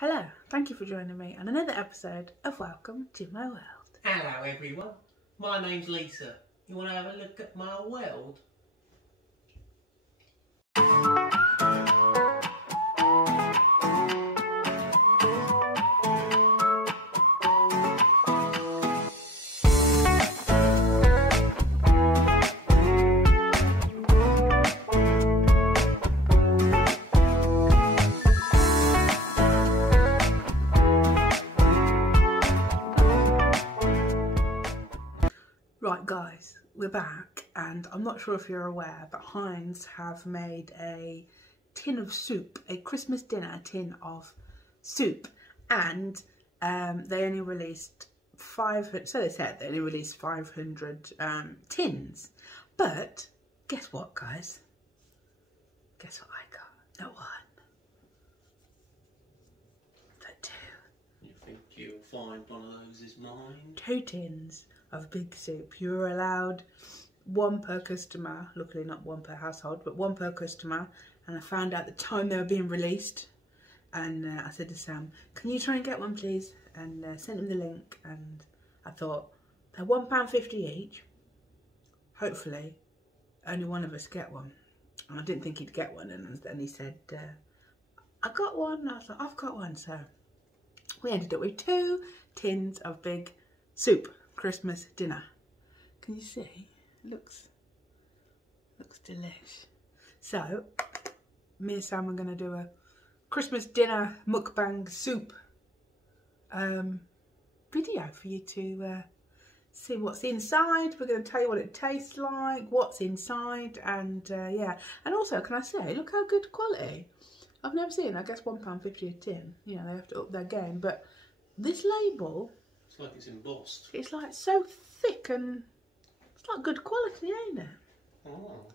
Hello, thank you for joining me on another episode of Welcome to My World. Hello everyone, my name's Lisa. You want to have a look at my world? Right guys, we're back and I'm not sure if you're aware but Heinz have made a tin of soup, a Christmas dinner tin of soup, and they only released 500, so they said they only released 500 tins, but guess what guys, guess what I got? Not one, but two. You think you'll find one of those is mine? 2 tins of big soup. You were allowed 1 per customer, luckily not 1 per household, but 1 per customer, and I found out the time they were being released, and I said to Sam, can you try and get one please, and sent him the link, and I thought they're £1.50 each, hopefully only one of us get one, and I didn't think he'd get one, and he said I got one, and I was like I've got one, so we ended up with 2 tins of big soup. Christmas dinner. Can you see? It looks delish. So, me and Sam are going to do a Christmas dinner mukbang soup video for you to see what's inside. We're going to tell you what it tastes like, what's inside, and yeah. And also, can I say, look how good quality. I've never seen, I guess £1.50 a tin. You know, they have to up their game. But this label, it's like it's embossed. it's like so thick and it's like good quality, ain't it? Oh.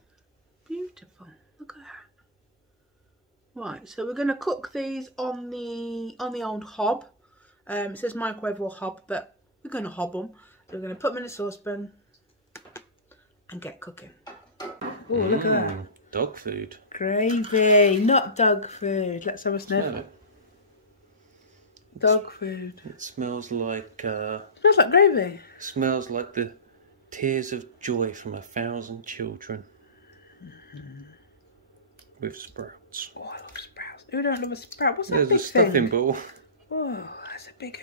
Beautiful. Look at that. Right, so we're going to cook these on the old hob. It says microwave or hob, but we're going to hob them. We're going to put them in a saucepan and get cooking. Oh, look at that. Dog food. Gravy, not dog food. Let's have a sniff. Smell it. Dog food. It smells like Smells like gravy. smells like the tears of joy from 1,000 children. With sprouts. Oh, I love sprouts. Who don't love a sprout? What's that There's big a stuffing thing? ball. Oh, that's a big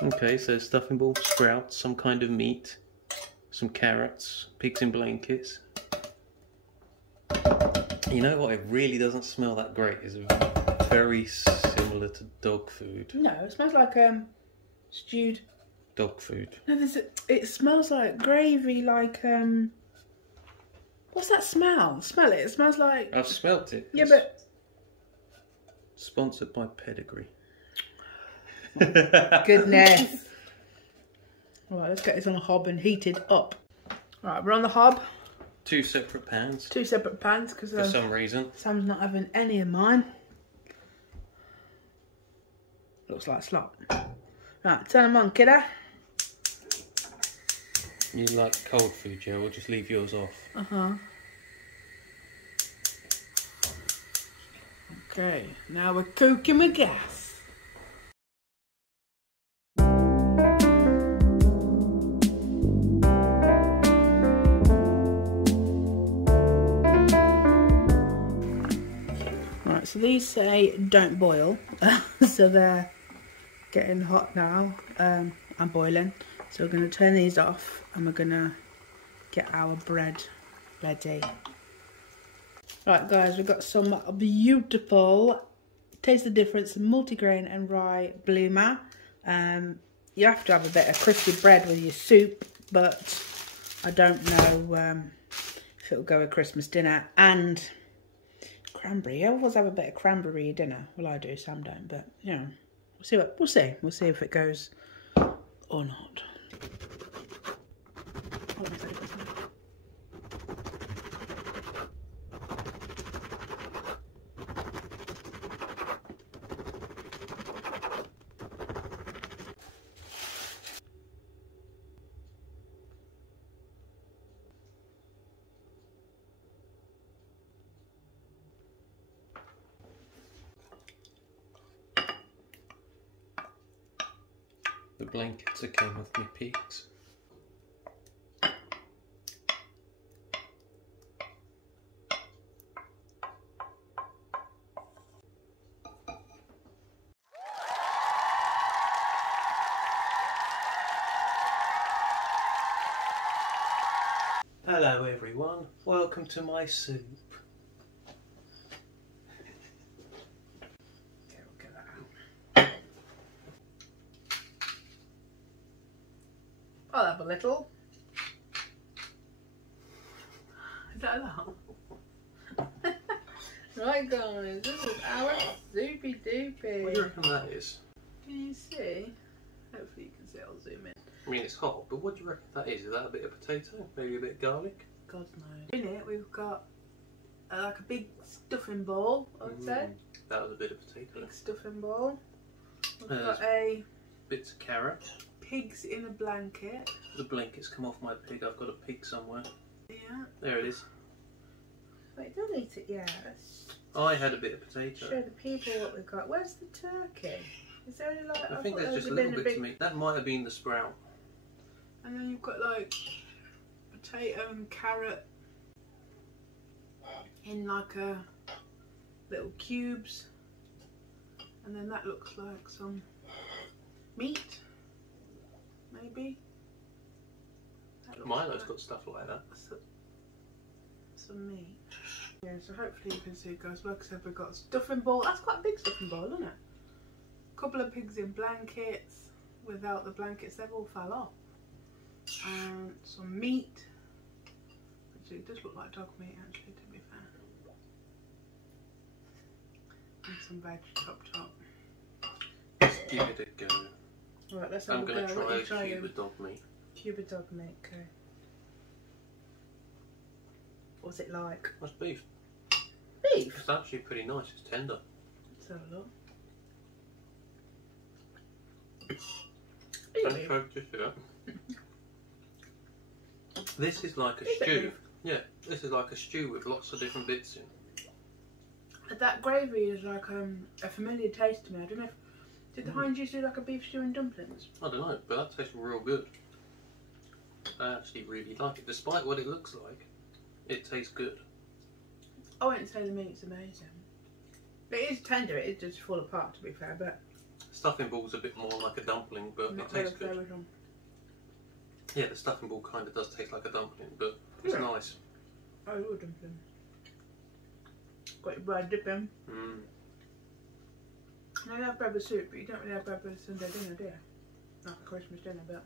one. Okay, so stuffing ball, sprouts, some kind of meat, some carrots, pigs in blankets. You know what? It really doesn't smell that great. It's very similar to dog food. No, it smells like stewed Dog food. No, it smells like gravy, like what's that smell? Smell it. It smells like. I've smelt it. Yeah, It's but sponsored by Pedigree. goodness. All right, let's get this on a hob and heat it up. All right, we're on the hob. 2 separate pans. 2 separate pans because For some reason. Sam's not having any of mine. Looks like slop. Right, turn them on, kiddo. You like cold food, yeah? We'll just leave yours off. Okay, now we're cooking with gas. Right, so these say don't boil, so they're getting hot now. I'm boiling. So we're going to turn these off and we're going to get our bread ready. Right guys, we've got some beautiful, taste the difference, multigrain and rye bloomer. You have to have a bit of crispy bread with your soup, but I don't know if it'll go with Christmas dinner. And cranberry, you always have a bit of cranberry dinner. Well, I do, Sam don't, but you know, we'll see. We'll see if it goes or not. the blankets that came with me pigs. Hello everyone, welcome to my soup. Okay, we'll get that out. I'll have a little. Is that a lot? Right guys, this is our soupy doopy. What do you reckon that is? Can you see? Hopefully you can see, I'll zoom in. I mean it's hot, but what do you reckon that is? Is that a bit of potato? Maybe a bit of garlic? God knows. In it we've got like a big stuffing ball, I would say. That was a bit of potato. Big stuffing ball. We've got bits of carrot. pigs in a blanket. The blanket's come off my pig. I've got a pig somewhere. Yeah. There it is. Wait, don't eat it yet. Let's I had a bit of potato. show the people what we've got. Where's the turkey? Is there only like... I think there's just a little bit to me. That might have been the sprout. And then you've got like potato and carrot in like a little cubes. And then that looks like some meat, maybe. Milo's got stuff like that. Some meat. Yeah, so hopefully you can see, guys. Like I said, we've got a stuffing ball. That's quite a big stuffing ball, isn't it? A couple of pigs in blankets. Without the blankets, they've all fell off. And some meat. Actually, it does look like dog meat, actually, to be fair. And some veg top. Let's give it a go. Right, let's have I'm a go. going to try a cube of dog meat. Cube of dog meat, okay. What's it like? That's beef. Beef? It's actually pretty nice. It's tender. Let's have a look. Don't try just do that. This is like a stew. Yeah, this is like a stew with lots of different bits in. That gravy is like a familiar taste to me. I don't know if... Did the Heinz used to do like a beef stew and dumplings? I don't know, but that tastes real good. I actually really like it. Despite what it looks like, it tastes good. I wouldn't say the meat's amazing. It is tender, it does fall apart to be fair, but... Stuffing ball's a bit more like a dumpling, but it tastes good. Yeah, the stuffing ball kind of does taste like a dumpling, but it's nice. Oh, you're a dumpling. Got your bread dipping. Now you have bread with soup, but you don't really have bread with Sunday dinner, do you? Not a Christmas dinner, but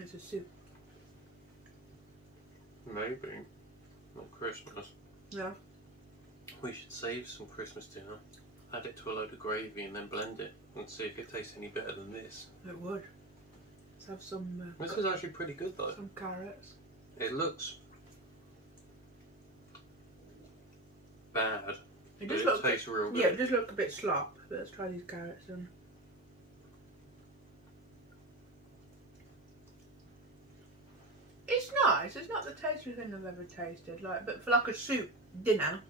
it's a soup. Maybe. Not Christmas. Yeah. We should save some Christmas dinner, add it to a load of gravy and then blend it and see if it tastes any better than this. It would. Let's have some... this is actually pretty good though. Some carrots. It looks bad. It does look... tastes real good. Yeah, it does look a bit slop. But let's try these carrots and... It's nice. It's not the tastiest thing I've ever tasted. Like, but for like a soup dinner,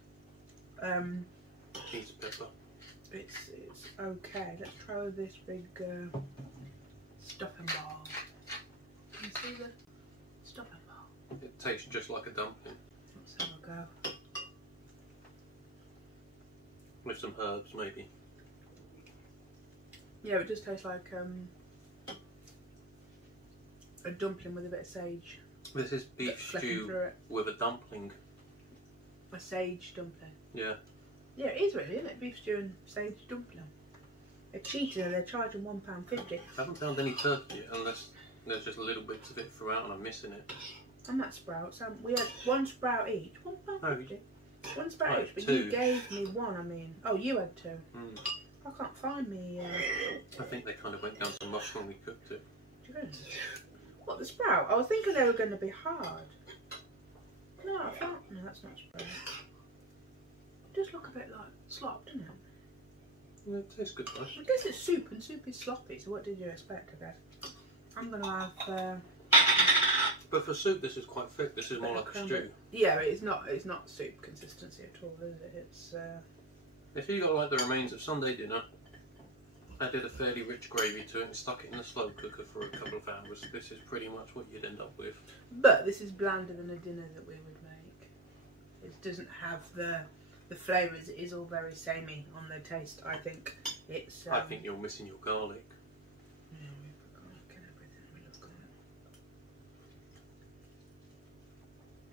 Needs pepper. it's okay. Let's try with this big stuffing ball. Can you see the stuffing ball? It tastes just like a dumpling. Let's have a go. With some herbs, maybe. Yeah, it does taste like a dumpling with a bit of sage. This is beef stew with a dumpling. A sage dumpling. Yeah. Yeah, it is really, isn't it? Beef stew and sage dumpling. They're cheating, they're charging £1.50. I haven't found any turkey unless there's just little bits of it throughout and I'm missing it. And that sprouts. We had one sprout each. £1.50. One sprout each, but two. you gave me one, I mean. Oh, you had two. Mm. I can't find me. I think they kind of went down to mush when we cooked it. Do you know? What, the sprout? I was thinking they were going to be hard. No, I can't. No, that's not sprout. It does look a bit like slop, doesn't it? Yeah, it tastes good though. I guess it's soup, and soup is sloppy, so what did you expect, I guess? I'm going to have... But for soup, this is quite thick. This is more like a stew. Yeah, it's not soup consistency at all, is it? It's... If you got like the remains of Sunday dinner, added a fairly rich gravy to it and stuck it in the slow cooker for a couple of hours. This is pretty much what you'd end up with. But this is blander than a dinner that we would make. It doesn't have the flavours. It is all very samey on the taste. I think it's. I think you're missing your garlic. Yeah, we put garlic and everything. We love garlic.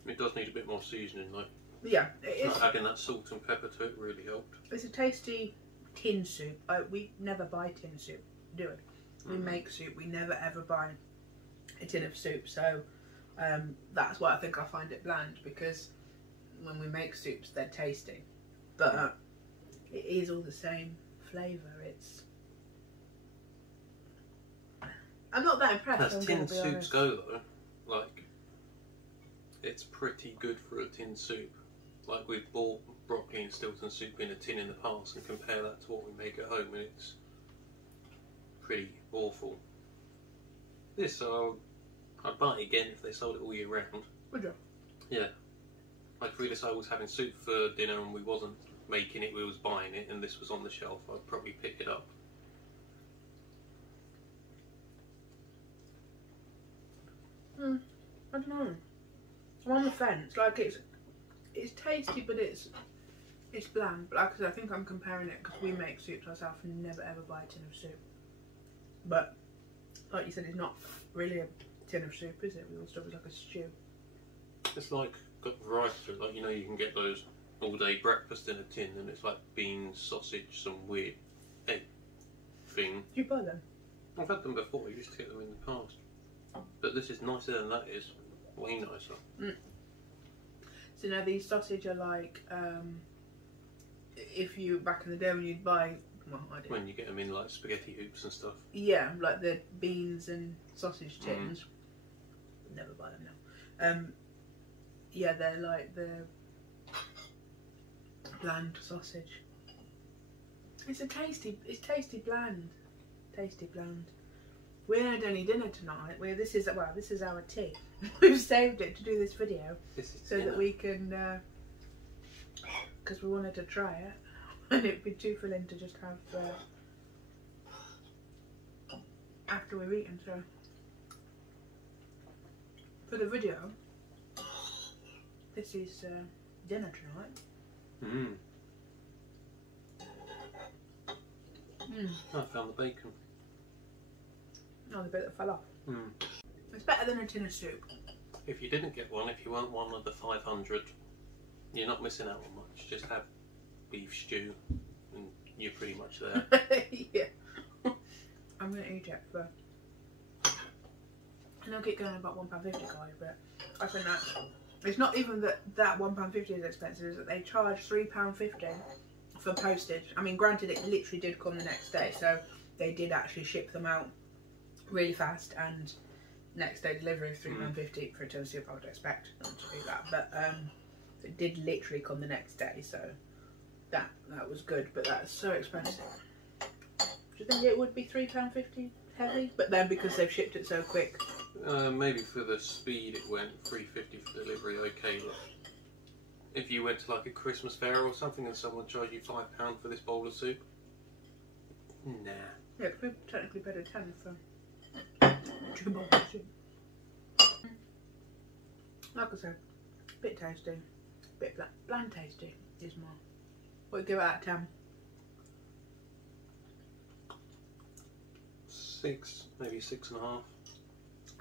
It does need a bit more seasoning, though. Yeah, it is. Not adding that salt and pepper to it really helped. It's a tasty tin soup. We never buy tin soup, do we? We make soup. We never ever buy a tin of soup. So that's why I think I find it bland, because when we make soups, they're tasty, but it is all the same flavour. It's. I'm not that impressed. As tin soups go, though, like, it's pretty good for a tin soup. Like, we've bought broccoli and Stilton soup in a tin in the past and compare that to what we make at home, and it's pretty awful. This, I'd buy it again if they sold it all year round. Would you? Yeah. Like, if we decided we was having soup for dinner and we wasn't making it, we was buying it, and this was on the shelf, I'd probably pick it up. I don't know. I'm on the fence. Like, it's tasty, but it's bland. But like I said, I think I'm comparing it because we make soups ourselves and never ever buy a tin of soup. But like you said, it's not really a tin of soup, is it? We all stuff is like a stew. It's like got variety to it. Like, you know, you can get those all-day breakfast in a tin, and it's like beans, sausage, some weird egg thing. Do you buy them? I've had them before. I used to get them in the past, but this is nicer than that is. Way nicer. So now these sausage are like, if you back in the day when you'd buy, well, I did. When you get them in like spaghetti hoops and stuff. Yeah, like the beans and sausage tins. Never buy them now. Yeah, they're like the bland sausage. It's tasty bland. Tasty bland. We don't do any dinner tonight. This is our tea. We've saved it to do this video so that we can, because we wanted to try it, and it'd be too filling to just have after we've eaten. So for the video, this is dinner tonight. I found the bacon. Oh, the bit that fell off. It's better than a tin of soup. If you didn't get one, if you weren't one of the 500, you're not missing out on much. Just have beef stew and you're pretty much there. Yeah. I'm going to eat it for... I know I keep going about £1.50 guys, but I think that... It's not even that £1.50 is expensive, it's that they charge £3.50 for postage. I mean, granted, it literally did come the next day, so they did actually ship them out really fast, and next day delivery of £3.50 for a tin of soup. I would expect them to do that, but it did literally come the next day, so that was good. But that's so expensive. Do you think it would be £3.50 heavy? But then because they've shipped it so quick, maybe for the speed it went £3.50 for delivery. Okay, look, if you went to like a Christmas fair or something and someone charged you £5 for this bowl of soup, nah. Yeah, we technically paid a £10 for 2 bowls of soup. Like I said, bit tasty, bit bland tasty is more. What would you give it out of 10? 6, maybe 6.5.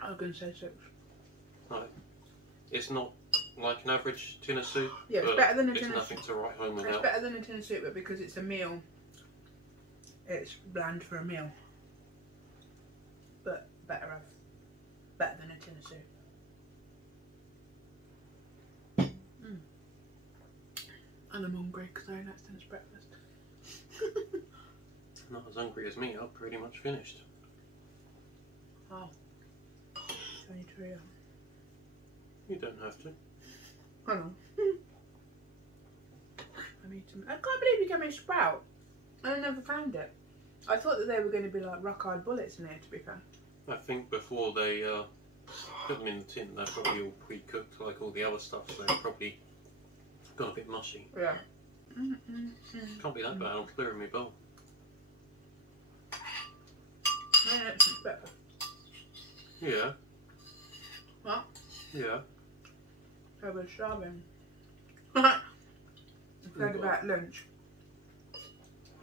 I was going to say 6. Right. It's not like an average tin of soup. Yeah, it's better than a tin of soup. It's nothing to write home about. It's better than a tin of soup, but because it's a meal, it's bland for a meal. But better than a tin of soup. And I'm hungry because I had since breakfast. Not as hungry as me. I'm pretty much finished. Oh. I need to hurry up. You don't have to. I know. I need to. I can't believe you gave me a sprout. I never found it. I thought that they were going to be like rock hard bullets in here, to be fair. I think before they put them in the tin, they're probably all pre-cooked like all the other stuff, so they're probably got a bit mushy. Yeah. Can't be that bad, I'm clearing my bowl. Yeah, it's breakfast. Yeah. What? Yeah. I was starving. I heard about lunch.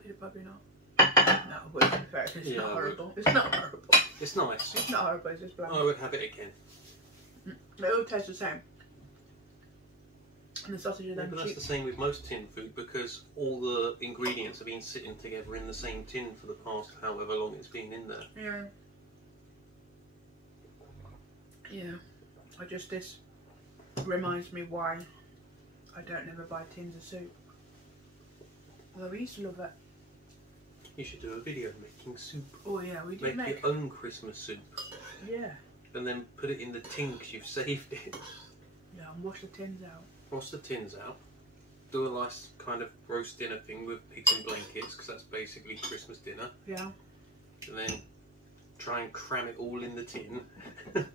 You're probably not. No, but in fact, it's not horrible. It's not horrible. It's nice. It's not horrible, it's just bland. I would have it again. It all tastes the same. And the sausage are then But cheap. that's the same with most tin food because all the ingredients have been sitting together in the same tin for the past however long it's been in there. Yeah. Yeah. This reminds me why I don't ever buy tins of soup. Although we used to love it. You should do a video making soup. Oh yeah, we did make your own Christmas soup. Yeah. And then put it in the tin because you've saved it. Yeah, and wash the tins out. Wash the tins out. Do a nice kind of roast dinner thing with pigs and blankets because that's basically Christmas dinner. Yeah. And then try and cram it all in the tin.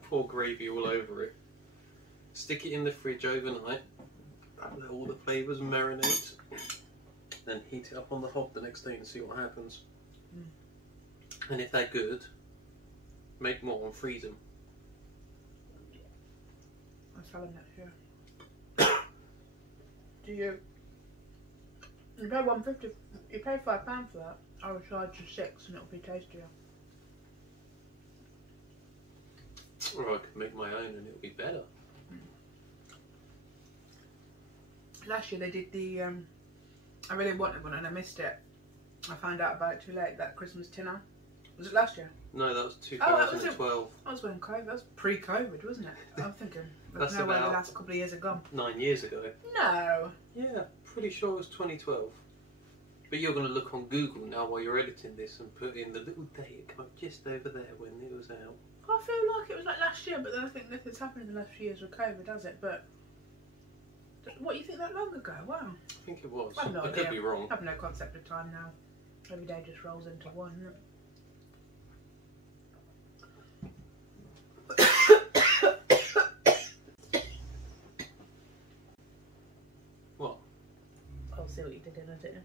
Pour gravy all over it. Stick it in the fridge overnight. Let all the flavours marinate. Then heat it up on the hob the next day and see what happens. And if they're good, make more and freeze them. I'm selling that here. Do you pay $1.50? You pay £5 for that. I will charge you £6 and it'll be tastier. Or I could make my own and it'll be better. Last year they did the I really wanted one and I missed it. I found out about it too late, that Christmas dinner. Was it last year? No, that was 2012. That was when COVID, that was pre-COVID, wasn't it? I'm thinking, That's no way the about last couple of years are gone. 9 years ago. No. Yeah, pretty sure it was 2012. But you're going to look on Google now while you're editing this and put in the little date come up just over there when it was out. I feel like it was like last year, but then I think nothing's happened in the last few years with COVID, has it? But what, you think that long ago? Wow. I think it was. I have no I idea. could be wrong. I have no concept of time now. Every day just rolls into one. What? I'll see what you did in it, didn't you?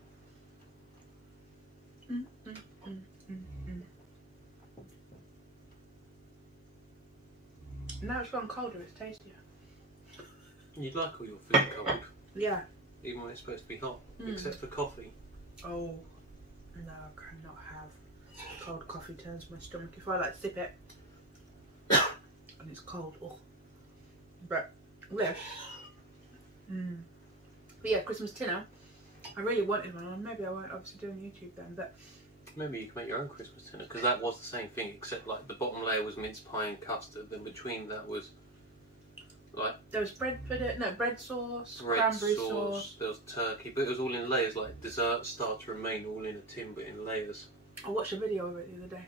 Now it's gone colder, it's tastier. You'd like all your food cold, Yeah. even when it's supposed to be hot, except for coffee. Oh, no, I cannot have cold coffee, turns my stomach. If I like sip it and it's cold, oh. But yeah. But yeah, Christmas dinner. I really wanted one, and maybe I won't obviously do on YouTube then, but Maybe you can make your own Christmas dinner, because that was the same thing, except like the bottom layer was mince pie and custard, then between that was like there was bread sauce, bread cranberry sauce. there was turkey, but it was all in layers, like dessert, starter and main, all in a tin but in layers. I watched a video of it the other day.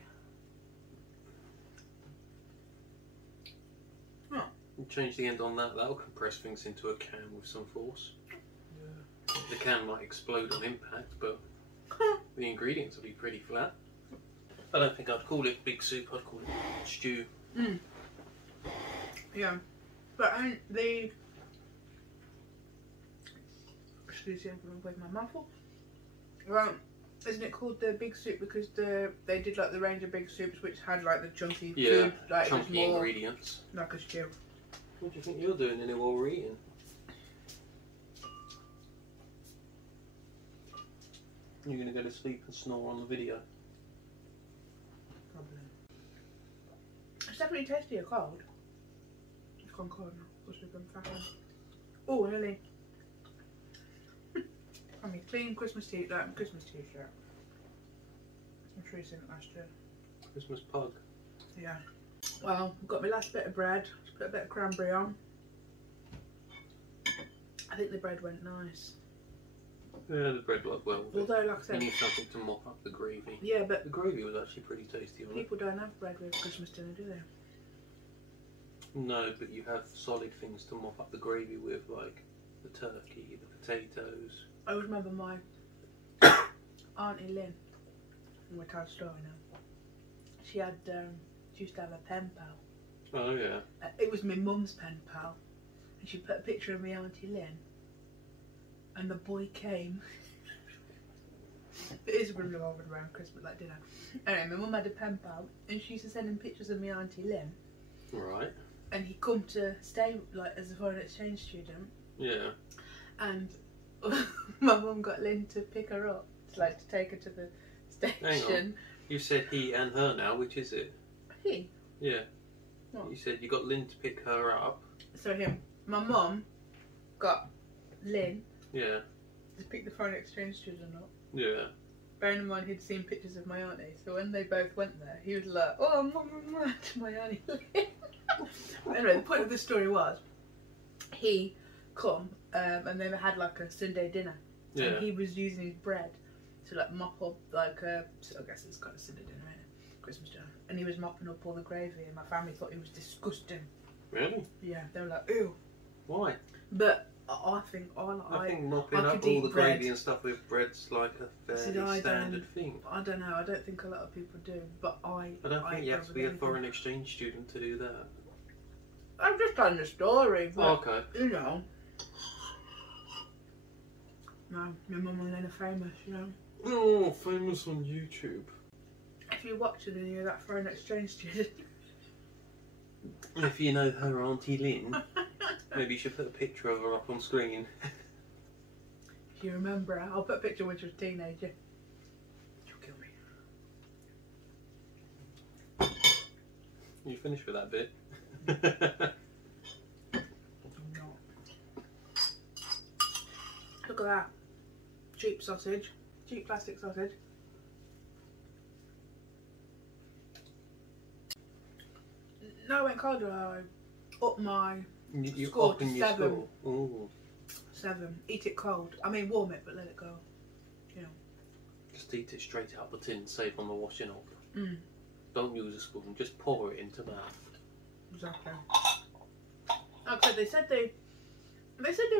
Oh. You change the end on that, that'll compress things into a can with some force. Yeah. The can might explode on impact, but the ingredients will be pretty flat. I don't think I'd call it big soup, I'd call it stew. Yeah. But the excuse me, I'm with my muffle. Well, isn't it called the big soup because they did like the range of big soups which had like the chunky food, like chunky it was more ingredients. like a stew. What do you think you're doing in while we're eating? You're going to go to sleep and snore on the video. Probably. It's definitely tastier cold. It's gone cold now. What's it gone fat? Oh, Lily. I mean, clean Christmas Christmas t-shirt. I'm sure you seen it last year. Christmas pug. Yeah. Well, I've got my last bit of bread. Just put a bit of cranberry on. I think the bread went nice. Yeah, the bread went well. Although, like I said, you need something to mop up the gravy. Yeah, but the gravy was actually pretty tasty on it. People don't have bread with Christmas dinner, do they? No, but you have solid things to mop up the gravy with, like the turkey, the potatoes. I always remember my Auntie Lynn, and we tell a story now. She used to have a pen pal. Oh yeah. It was my mum's pen pal, and she put a picture of my Auntie Lynn, and the boy came. It is going to revolve around Christmas, like dinner. Anyway, my mum had a pen pal, and she used to send him pictures of my auntie Lynn. Right. And he'd come to stay, like, as a foreign exchange student. Yeah. And my mum got Lynn to pick her up, to take her to the station. Hang on. You said he and her now. Which is it? He. Yeah. What? You said you got Lynn to pick her up. So him. My mum got Lynn. Yeah. To pick the foreign exchange student up. Yeah. Bearing in mind he'd seen pictures of my auntie, so when they both went there, he was like, "Oh, mum, to my auntie Lynn." Anyway, the point of the story was, he come and they had like a Sunday dinner, Yeah. and he was using his bread to like mop up like so I guess it's kind of Sunday dinner, ain't it? Christmas dinner, and he was mopping up all the gravy, and my family thought it was disgusting. Really? Yeah, they were like, "Ew." Why? But I think I think mopping I up could all eat the bread. gravy and stuff with bread's like a fairly standard thing. I don't know. I don't think a lot of people do, but I don't think you have to be a anything. foreign exchange student to do that. I'm just telling the story, but Okay. you know. No, my mum and Lynn are famous, you know. Oh, famous on YouTube. If you watch it and you're that foreign exchange student. If you know her Auntie Lynn, maybe you should put a picture of her up on screen. If you remember her, I'll put a picture when she was a teenager. She'll kill me. You finished with that bit? I'm not. Look at that. Cheap sausage. Cheap plastic sausage. No, I went colder. I up my You score up to in your 7. score? Ooh. 7. Eat it cold. I mean, warm it, but let it go. You know. Just eat it straight out the tin, save on the washing up. Mm. Don't use a spoon, just pour it into mouth. Exactly. Okay, they said they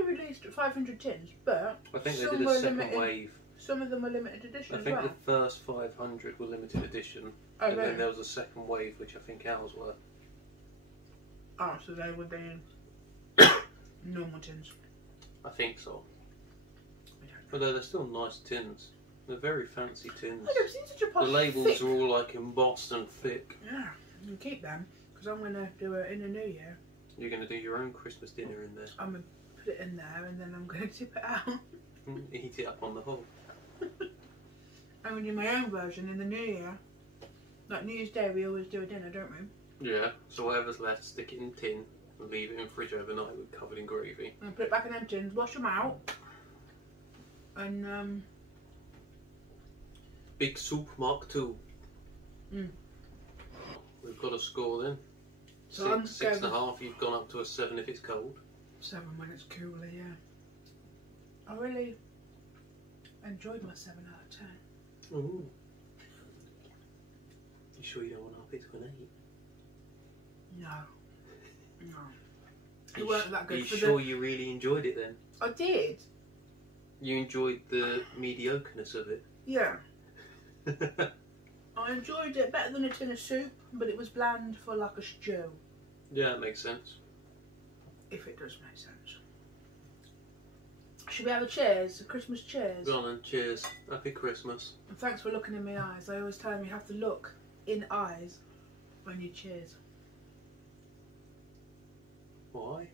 released 500 tins, but I think they some did were a second limited, wave. Some of them were limited edition I as think well. the first 500 were limited edition, Oh, and really? then there was a second wave, which I think ours were. Oh, so they were the normal tins. I think so. I don't know. Although they're still nice tins. They're very fancy tins. I've never seen such a pot The labels thick. are all like embossed and thick. Yeah, you can keep them because I'm gonna do it in the new year. You're going to do your own Christmas dinner in there. I'm gonna put it in there and then I'm gonna tip it out. Eat it up on the hob. I'm gonna do my own version in the new year. Like New Year's Day, we always do a dinner, don't we? Yeah, so whatever's left, stick it in tin and leave it in the fridge overnight with covered in gravy. And put it back in them tins, wash them out, and Big soup Mark 2. Mm. We've got a score then. So I'm 6.5. You've gone up to a 7 if it's cold. 7 when it's cooler, yeah. I really enjoyed my 7 out of 10. Ooh. You sure you don't want to up it to an 8? No. No. It weren't that good. Are you for sure you really enjoyed it then? I did. You enjoyed the mediocreness of it? Yeah. I enjoyed it better than a tin of soup, but it was bland for like a stew. Yeah, that makes sense. If it does make sense. Should we have a cheers? A Christmas cheers? Go on then, cheers. Happy Christmas. And thanks for looking in my eyes. I always tell them you have to look in eyes when you cheers. Why?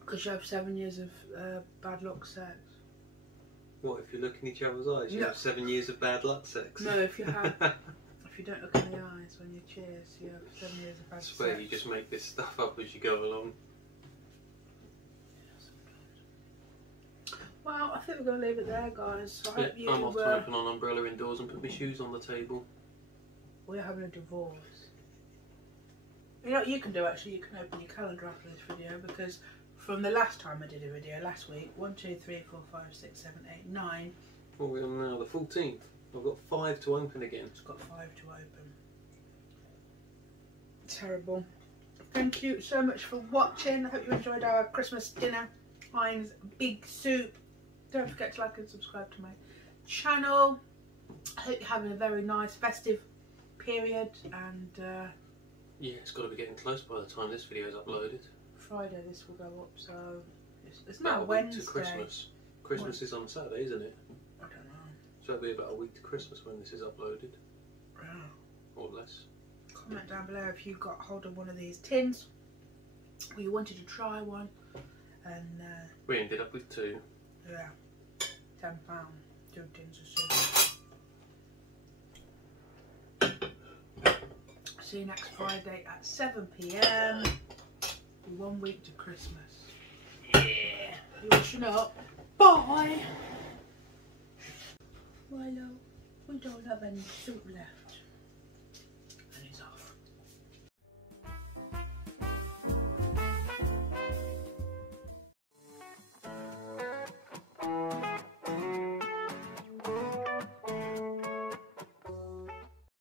Because you have 7 years of bad luck sex. What, if you look in each other's eyes, you No. have 7 years of bad luck sex? No, if you have, if you don't look in the eyes when you cheers, you have 7 years of bad I swear sex. you just make this stuff up as you go along. Well, I think we're going to leave it there, guys. I hope Yeah, I'm off to open an umbrella indoors and put my shoes on the table. We're having a divorce. You know what you can do actually? You can open your calendar after this video because from the last time I did a video, last week, 1, 2, 3, 4, 5, 6, 7, 8, 9. What are we on now? The 14th. I've got 5 to open again. It's got 5 to open. Terrible. Thank you so much for watching. I hope you enjoyed our Christmas dinner. Heinz big soup. Don't forget to like and subscribe to my channel. I hope you're having a very nice festive period, and Yeah, it's got to be getting close by the time this video is uploaded. Friday this will go up, so it's About now a week Wednesday. to Christmas. Christmas is on Saturday, isn't it? I don't know. So it'll be about a week to Christmas when this is uploaded. Wow. Or less. Comment down below if you got hold of one of these tins or you wanted to try one. And we ended up with 2. yeah, £10, 2 tins of soup. See you next Friday at 7 PM. 1 week to Christmas. Yeah. You washing up? Bye. Milo, we don't have any soup left.